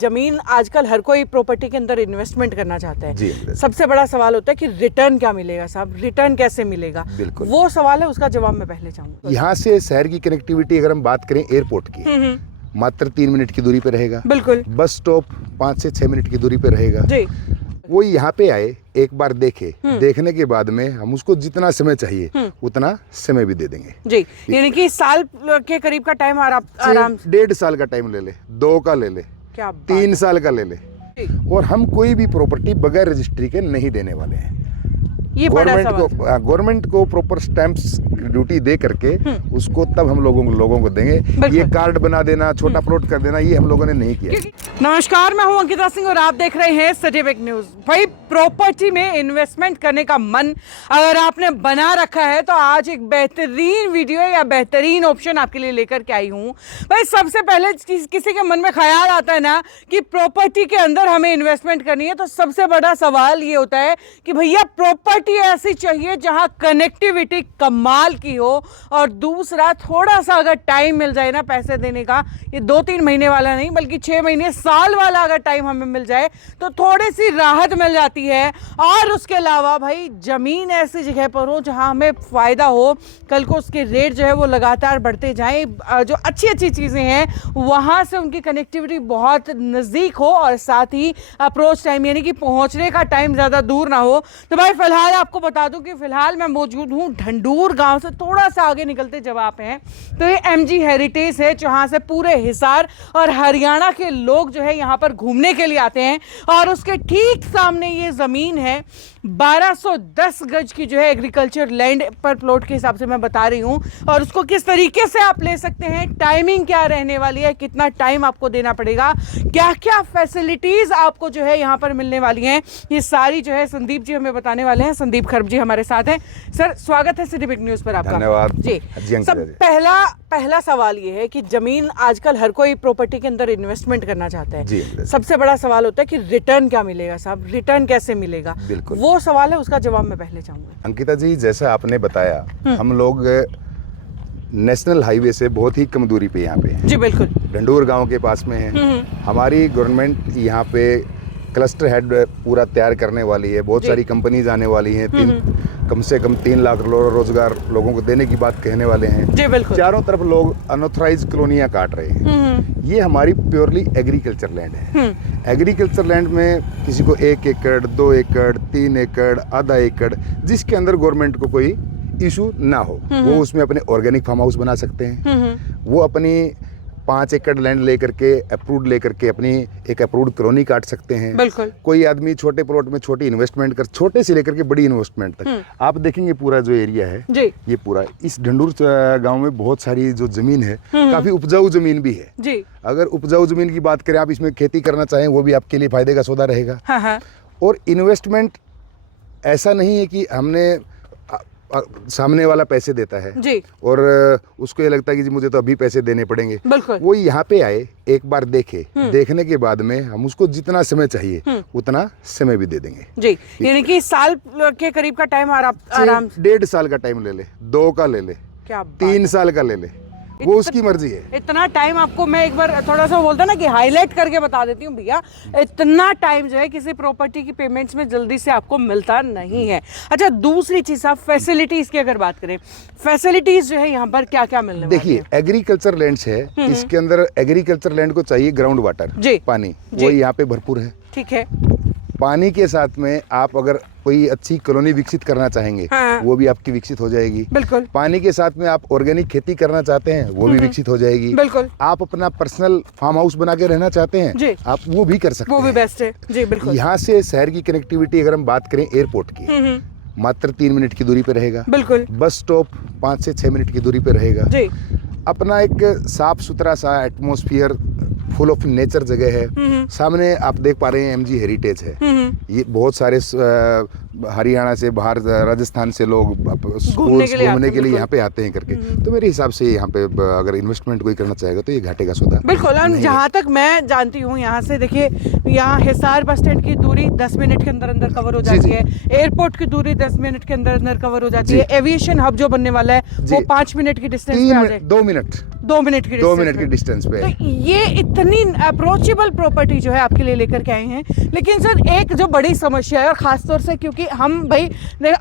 जमीन आजकल हर कोई प्रॉपर्टी के अंदर इन्वेस्टमेंट करना चाहता है जी। सबसे बड़ा सवाल होता है कि रिटर्न क्या मिलेगा साहब, रिटर्न कैसे मिलेगा। बिल्कुल। वो सवाल है, उसका जवाब मैं पहले चाहूंगा। यहाँ से शहर की कनेक्टिविटी अगर हम बात करें एयरपोर्ट की, मात्र 3 मिनट की दूरी पे रहेगा। बिल्कुल। बस स्टॉप 5 से 6 मिनट की दूरी पे रहेगा जी। वो यहाँ पे आए, एक बार देखे, देखने के बाद में हम उसको जितना समय चाहिए उतना समय भी दे देंगे। जी, यानी कि साल के करीब का टाइम आराम 1.5 साल का टाइम ले ले, 2 का ले ले, क्या बात 3 साल का ले ले। जी। और हम कोई भी प्रॉपर्टी बगैर रजिस्ट्री के नहीं देने वाले हैं। ये बड़ा सवाल है। गवर्नमेंट को प्रॉपर स्टैंप्स ड्यूटी दे करके उसको तब हम लोगों को देंगे। ये कार्ड बना देना, छोटा प्लॉट कर देना, ये हम लोगों ने नहीं किया। नमस्कार, मैं हूं अंकिता सिंह और आप देख रहे हैं सिटी बिग न्यूज। भाई, प्रॉपर्टी में इन्वेस्टमेंट करने का मन अगर आपने बना रखा है तो आज एक बेहतरीन वीडियो या बेहतरीन ऑप्शन आपके लिए लेकर के आई हूं। भाई, सबसे पहले किसी के मन में ख्याल आता है ना कि प्रॉपर्टी के अंदर हमें इन्वेस्टमेंट करनी है, तो सबसे बड़ा सवाल ये होता है कि भैया प्रॉपर्टी ऐसी चाहिए जहां कनेक्टिविटी कमाल की हो, और दूसरा थोड़ा सा अगर टाइम मिल जाए ना पैसे देने का, ये 2-3 महीने वाला नहीं बल्कि 6 महीने साल वाला अगर टाइम हमें मिल जाए तो थोड़ी सी राहत मिल जाती है। और उसके अलावा भाई, जमीन ऐसी जगह पर हो जहां हमें फायदा हो, कल को उसके रेट जो है वो लगातार बढ़ते जाएं, जो अच्छी अच्छी चीजें हैं वहां से उनकी कनेक्टिविटी बहुत नजदीक हो, और साथ ही अप्रोच टाइम यानी कि पहुंचने का टाइम ज्यादा दूर ना हो। तो भाई फिलहाल आपको बता दूं कि फिलहाल मैं मौजूद हूं ढंडूर गांव से थोड़ा सा आगे निकलते जब आप हैं तो ये MG हेरिटेज है, जहां से पूरे हिसार और हरियाणा के लोग जो है यहां पर घूमने के लिए आते हैं। और उसके ठीक सामने ये जमीन है 1210 गज की, जो है एग्रीकल्चर लैंड पर प्लॉट के हिसाब से मैं बता रही हूं। और उसको किस तरीके से आप ले सकते हैं, टाइमिंग क्या रहने वाली है, कितना टाइम आपको देना पड़ेगा, क्या क्या फैसिलिटीज आपको जो है यहां पर मिलने वाली हैं, ये सारी जो है संदीप जी हमें बताने वाले हैं। संदीप खरब जी हमारे साथ हैं। सर, स्वागत है सिटी बिग न्यूज पर आपका। धन्यवाद जी। सब पहला सवाल ये है कि जमीन आजकल हर कोई प्रॉपर्टी के अंदर इन्वेस्टमेंट करना चाहता है जी। सबसे बड़ा सवाल होता है कि रिटर्न क्या मिलेगा साहब, रिटर्न कैसे मिलेगा। बिल्कुल। वो सवाल है, उसका जवाब मैं पहले चाहूंगा। अंकिता जी, जैसा आपने बताया, हम लोग नेशनल हाईवे से बहुत ही कम दूरी पे यहाँ पे हैं। जी बिल्कुल। ढंडूर गांव के पास में है। हमारी गवर्नमेंट यहाँ पे क्लस्टर हेड पूरा तैयार करने वाली है। बहुत सारी कंपनीज आने वाली हैं। कम से कम 3 लाख रोजगार लोगों को देने की बात कहने वाले हैं। जी बिल्कुल। चारों तरफ लोग अनऑथराइज कॉलोनियां काट रहे हैं। ये हमारी प्योरली एग्रीकल्चर लैंड है। एग्रीकल्चर लैंड में किसी को 1 एकड़, 2 एकड़, 3 एकड़, आधा एकड़, जिसके अंदर गवर्नमेंट को कोई इशू ना हो, वो उसमें अपने ऑर्गेनिक फार्म हाउस बना सकते हैं। वो अपनी 5 एकड़ लैंड लेकर के अप्रूव्ड लेकर के अपनी एक अप्रूव्ड कॉलोनी काट सकते हैं। बिल्कुल। कोई आदमी छोटे प्लॉट में छोटी इन्वेस्टमेंट कर, छोटे से लेकर के बड़ी इन्वेस्टमेंट तक, आप देखेंगे पूरा जो एरिया है जी, ये पूरा इस ढंडूर गांव में बहुत सारी जो जमीन है, काफी उपजाऊ जमीन भी है जी। अगर उपजाऊ जमीन की बात करें, आप इसमें खेती करना चाहें, वो भी आपके लिए फायदे का सौदा रहेगा। हाँ। और इन्वेस्टमेंट ऐसा नहीं है कि हमने सामने वाला पैसे देता है जी, और उसको ये लगता है कि जी मुझे तो अभी पैसे देने पड़ेंगे। बिल्कुल। वो यहाँ पे आए, एक बार देखे, देखने के बाद में हम उसको जितना समय चाहिए उतना समय भी दे देंगे। जी, यानी कि साल के करीब का टाइम आराम 1.5 साल का टाइम ले ले, 2 का ले ले, क्या 3 साल का ले ले, वो उसकी मर्जी है। इतना टाइम आपको मैं एक बार थोड़ा सा बोलता ना कि हाईलाइट करके बता देती हूँ भैया, इतना टाइम जो है किसी प्रॉपर्टी की पेमेंट्स में जल्दी से आपको मिलता नहीं है। अच्छा, दूसरी चीज आप फैसिलिटीज की अगर बात करें, फैसिलिटीज जो है यहाँ पर क्या क्या मिलने वाली है? देखिए, एग्रीकल्चर लैंड्स है, इसके अंदर एग्रीकल्चर लैंड को चाहिए ग्राउंड वाटर, पानी, वो यहाँ पे भरपूर है। ठीक है। पानी के साथ में आप अगर कोई अच्छी कॉलोनी विकसित करना चाहेंगे, वो भी आपकी विकसित हो जाएगी। बिल्कुल। पानी के साथ में आप ऑर्गेनिक खेती करना चाहते हैं, वो भी विकसित हो जाएगी। बिल्कुल। आप अपना पर्सनल फार्म हाउस बना के रहना चाहते हैं जी, आप वो भी कर सकते हैं, वो भी बेस्ट है। जी बिल्कुल। यहाँ से शहर की कनेक्टिविटी अगर हम बात करें एयरपोर्ट की, मात्र 3 मिनट की दूरी पे रहेगा। बिल्कुल। बस स्टॉप 5 से 6 मिनट की दूरी पे रहेगा जी। अपना एक साफ सुथरा सा एटमॉस्फेयर, फुल ऑफ नेचर जगह है। सामने आप देख पा रहे हैं MG हेरिटेज है। ये बहुत सारे हरियाणा से, बाहर राजस्थान से लोग घूमने के लिए यहाँ पे आते हैं करके। तो मेरे हिसाब से यहाँ पे अगर इन्वेस्टमेंट कोई करना चाहेगा तो ये घाटे का सौदा बिल्कुल। और नहीं जहाँ तक मैं जानती हूँ यहाँ से देखिए, यहाँ हिसार बस स्टैंड की दूरी 10 मिनट के अंदर अंदर कवर हो जाती है, एयरपोर्ट की दूरी 10 मिनट के अंदर अंदर कवर हो जाती है, एविएशन हब जो बनने वाला है वो 5 मिनट की डिस्टेंस पे आ जाए, 2 मिनट 2 मिनट की डिस्टेंस पे। तो ये इतनी अप्रोचेबल प्रॉपर्टी जो है आपके लिए लेकर के आए हैं। लेकिन सर एक जो बड़ी समस्या है, और खासतौर से क्योंकि हम भाई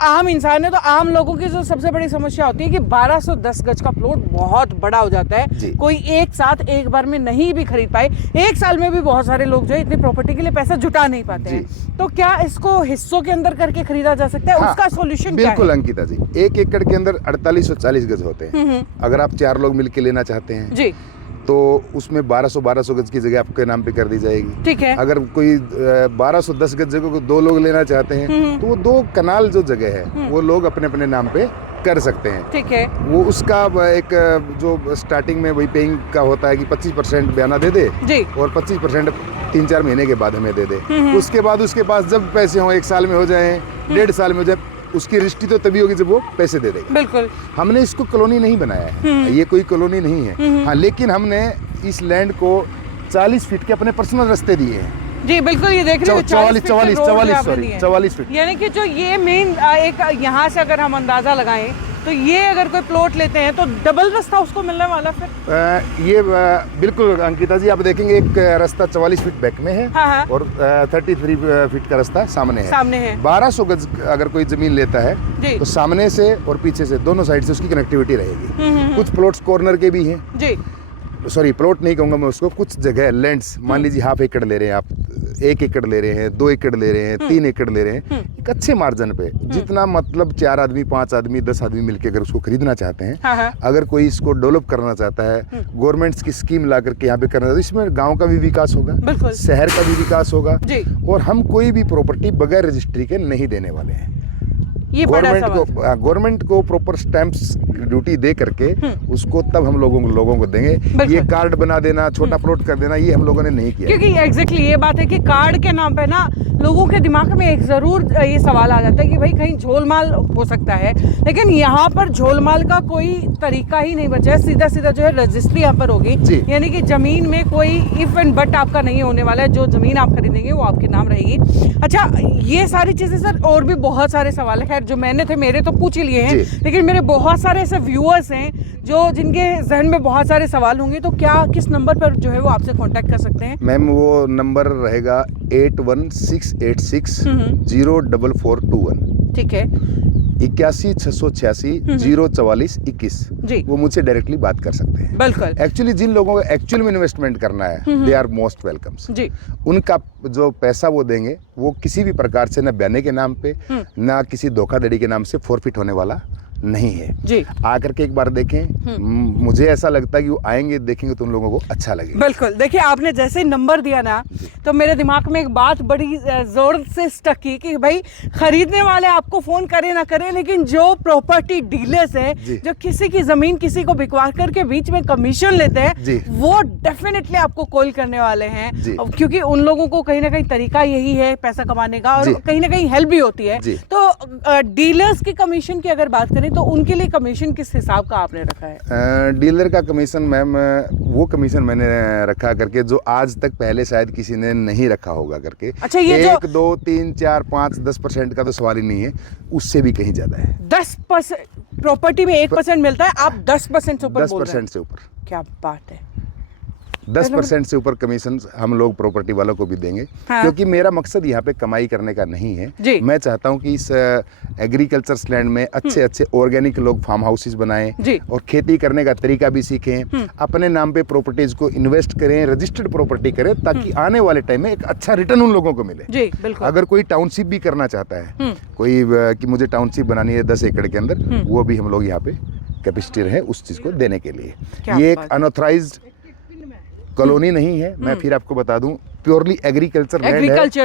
आम इंसान है, तो आम लोगों की जो सबसे बड़ी समस्या होती है कि 1210 गज का प्लॉट बहुत बड़ा हो जाता है, कोई एक साथ एक बार में नहीं भी खरीद पाए, एक साल में भी बहुत सारे लोग जो है इतनी प्रॉपर्टी के लिए पैसा जुटा नहीं पाते हैं। तो क्या इसको हिस्सों के अंदर करके खरीदा जा सकता है? उसका सॉल्यूशन क्या है? बिल्कुल अंकिता जी, 1 एकड़ के अंदर 4840 गज होते हैं। अगर आप 4 लोग मिलकर लेना चाहते हैं जी, तो उसमें 1200 गज की जगह आपके नाम पे कर दी जाएगी। ठीक है। अगर कोई 1210 गज जगह को 2 लोग लेना चाहते हैं तो वो 2 कनाल जो जगह है वो लोग अपने अपने नाम पे कर सकते हैं। ठीक है। वो उसका एक जो स्टार्टिंग में वही पेइंग का होता है कि 25% बयाना दे दे जी, और 25% 3-4 महीने के बाद हमें दे दे। उसके बाद उसके पास जब पैसे हों, 1 साल में हो जाए, 1.5 साल में हो जाए, उसकी रजिस्ट्री तो तभी होगी जब वो पैसे दे देगा। बिल्कुल। हमने इसको कॉलोनी नहीं बनाया है, ये कोई कॉलोनी नहीं है। हाँ, लेकिन हमने इस लैंड को 40 फीट के अपने पर्सनल रास्ते दिए हैं। जी बिल्कुल, ये देख रहे हो 44 फीट। यानी कि जो ये मेन एक यहाँ से अगर हम अंदाजा लगाएं तो ये अगर कोई प्लॉट लेते हैं तो डबल रास्ता उसको मिलने वाला फिर? ये बिल्कुल अंकिता जी, आप देखेंगे एक रास्ता 44 फीट बैक में है। हाँ। और 33 फीट का रास्ता सामने है। 1200 गज अगर कोई जमीन लेता है तो सामने से और पीछे से दोनों साइड से उसकी कनेक्टिविटी रहेगी। कुछ प्लॉट्स कॉर्नर के भी हैं जी, सॉरी प्लॉट नहीं कहूंगा मैं उसको, कुछ जगह लैंड्स, मान लीजिए ½ एकड़ ले रहे हैं आप, 1 एकड़ ले रहे हैं, 2 एकड़ ले रहे हैं, 3 एकड़ ले रहे हैं, एक अच्छे मार्जिन पे, जितना मतलब 4 आदमी, 5 आदमी, 10 आदमी मिलकर अगर उसको खरीदना चाहते हैं, अगर कोई इसको डेवलप करना चाहता है, गवर्नमेंट की स्कीम ला करके यहाँ पे करना चाहता है, इसमें गाँव का भी विकास होगा, शहर का भी विकास होगा, और हम कोई भी प्रॉपर्टी बगैर रजिस्ट्री के नहीं देने वाले हैं। ये गवर्नमेंट को प्रॉपर स्टैंप्स ड्यूटी दे करके उसको तब हम लोगों को देंगे। ये कार्ड बना देना, छोटा प्लॉट कर देना, ये हम लोगों ने नहीं किया। क्योंकि एग्जैक्टली ये बात है कि कार्ड के नाम पे ना लोगों के दिमाग में एक जरूर ये सवाल आ जाता है कि भाई कहीं झोलमाल हो सकता है, लेकिन यहाँ पर झोलमाल का कोई तरीका ही नहीं बचा है। सीधा सीधा जो है रजिस्ट्री यहाँ पर होगी, यानी कि जमीन में कोई इफ एंड बट आपका नहीं होने वाला है। जो जमीन आप खरीदेंगे वो आपके नाम रहेगी। अच्छा, ये सारी चीजें सर, और भी बहुत सारे सवाल है, जो मैंने थे मेरे तो पूछ ही लिए हैं, लेकिन मेरे बहुत सारे ऐसे व्यूअर्स हैं जो जिनके जहन में बहुत सारे सवाल होंगे। तो क्या किस नंबर पर जो है वो आपसे कांटेक्ट कर सकते हैं? मैम वो नंबर रहेगा 8168604421। ठीक है। 81 686 04421 जी, वो मुझसे डायरेक्टली बात कर सकते हैं। बिल्कुल। एक्चुअली जिन लोगों को एक्चुअल में इन्वेस्टमेंट करना है, दे आर मोस्ट वेलकम्स जी। उनका जो पैसा वो देंगे वो किसी भी प्रकार से न बयाने के नाम पे, ना किसी धोखाधड़ी के नाम से फॉरफिट होने वाला नहीं है जी। आकर के एक बार देखें, मुझे ऐसा लगता है कि वो आएंगे, देखेंगे तो उन लोगों को अच्छा लगेगा। बिल्कुल। देखिए, आपने जैसे ही नंबर दिया ना, तो मेरे दिमाग में एक बात बड़ी जोर से स्टक की कि भाई खरीदने वाले आपको फोन करे ना करे, लेकिन जो प्रॉपर्टी डीलर्स है, जो किसी की जमीन किसी को बिकवा करके बीच में कमीशन लेते हैं, वो डेफिनेटली आपको कॉल करने वाले हैं, क्योंकि उन लोगों को कहीं ना कहीं तरीका यही है पैसा कमाने का, और कहीं ना कहीं हेल्प भी होती है। तो डीलर्स की कमीशन की अगर बात करें तो उनके लिए कमीशन किस हिसाब का आपने रखा है? डीलर का कमीशन मैम, वो कमीशन मैंने रखा करके जो आज तक पहले शायद किसी ने नहीं रखा होगा करके। अच्छा, ये 1, 2, 3, 4, 5, 10% का तो सवाल ही नहीं है, उससे भी कहीं ज्यादा है। 10% प्रॉपर्टी में 1% मिलता है, आप 10% से ऊपर बोल रहे हैं? 10% से ऊपर। क्या बात है। 10% से ऊपर कमीशन हम लोग प्रॉपर्टी वालों को भी देंगे। क्योंकि मेरा मकसद यहाँ पे कमाई करने का नहीं है। मैं चाहता हूँ कि इस एग्रीकल्चर लैंड में अच्छे अच्छे ऑर्गेनिक लोग फार्म हाउसेज बनाएं और खेती करने का तरीका भी सीखें, अपने नाम पे प्रॉपर्टीज को इन्वेस्ट करें, रजिस्टर्ड प्रॉपर्टी करें, ताकि आने वाले टाइम में एक अच्छा रिटर्न उन लोगों को मिले। जी, बिल्कुल। अगर कोई टाउनशिप भी करना चाहता है, कोई कि मुझे टाउनशिप बनानी है 10 एकड़ के अंदर, वो भी हम लोग यहाँ पे कैपेसिटी रहे उस चीज को देने के लिए। ये एक अनऑथराइज्ड कॉलोनी नहीं है, मैं फिर आपको बता दूं, प्योरली एग्रीकल्चर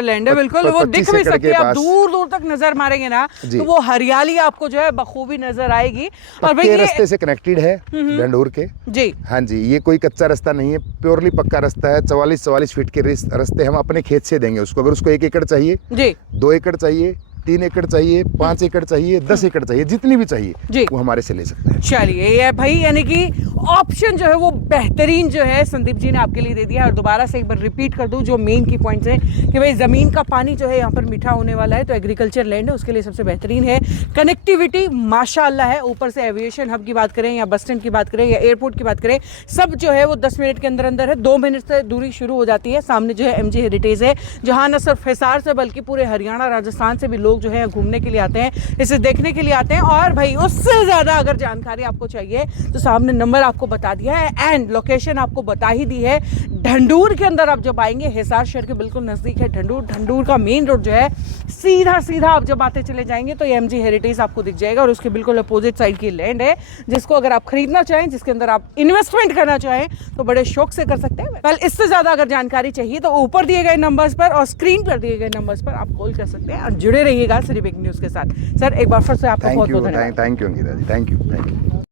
लैंड है। बिल्कुल, वो दिख भी सकती है, आप दूर दूर तक नजर मारेंगे ना तो वो हरियाली आपको जो है बखूबी नजर आएगी। और भाई ये रास्ते से कनेक्टेड है डंडोर के जी। हाँ जी, ये कोई कच्चा रास्ता नहीं है, प्योरली पक्का रास्ता है। 44 फीट के रास्ते हम अपने खेत से देंगे उसको। अगर उसको 1 एकड़ चाहिए जी, 2 एकड़ चाहिए, 3 एकड़ चाहिए, 5 एकड़ चाहिए, 10 एकड़ चाहिए, जितनी भी जी। चाहिए वो हमारे से ले सकते हैं। चलिए ये भाई यानी कि ऑप्शन जो है वो बेहतरीन जो है संदीप जी ने आपके लिए दे दिया है। और दोबारा से एक बार रिपीट कर दूं जो मेन की पॉइंट्स हैं कि भाई ज़मीन का पानी जो है यहाँ पर मीठा होने वाला है, तो एग्रीकल्चर लैंड है उसके लिए सबसे बेहतरीन है। कनेक्टिविटी माशाल्लाह है, ऊपर से एविएशन हब की बात करें या बस स्टैंड की बात करें या एयरपोर्ट की बात करें, सब जो है वो 10 मिनट के अंदर अंदर है। 2 मिनट से दूरी शुरू हो जाती है। सामने जो है MG हेरिटेज है, जहाँ न सिर्फ हिसार से बल्कि पूरे हरियाणा राजस्थान से भी लोग जो है घूमने के लिए आते हैं, इसे देखने के लिए आते हैं। और भाई उससे ज़्यादा अगर जानकारी आपको चाहिए तो सामने नंबर आपको बता दिया है एंड लोकेशन आपको बता ही दी है। ढंडूर के अंदर आप जब आएंगे, हिसार शहर के बिल्कुल नज़दीक है ढंडूर। ढंडूर का मेन रोड जो है सीधा सीधा आप जब आते चले जाएंगे तो ये MG हेरिटेज आपको दिख जाएगा और उसके बिल्कुल अपोजिट साइड की लैंड है, जिसको अगर आप खरीदना चाहें, जिसके अंदर आप इन्वेस्टमेंट करना चाहें तो बड़े शौक से कर सकते हैं। कल इससे ज़्यादा अगर जानकारी चाहिए तो ऊपर दिए गए नंबर्स पर और स्क्रीन पर दिए गए नंबर्स पर आप कॉल कर सकते हैं और जुड़े रहिएगा सिटी बिग न्यूज़ के साथ। सर एक बार फिर से आपका बहुत बहुत धन्यवाद। Thank you Ankita ji, thank you.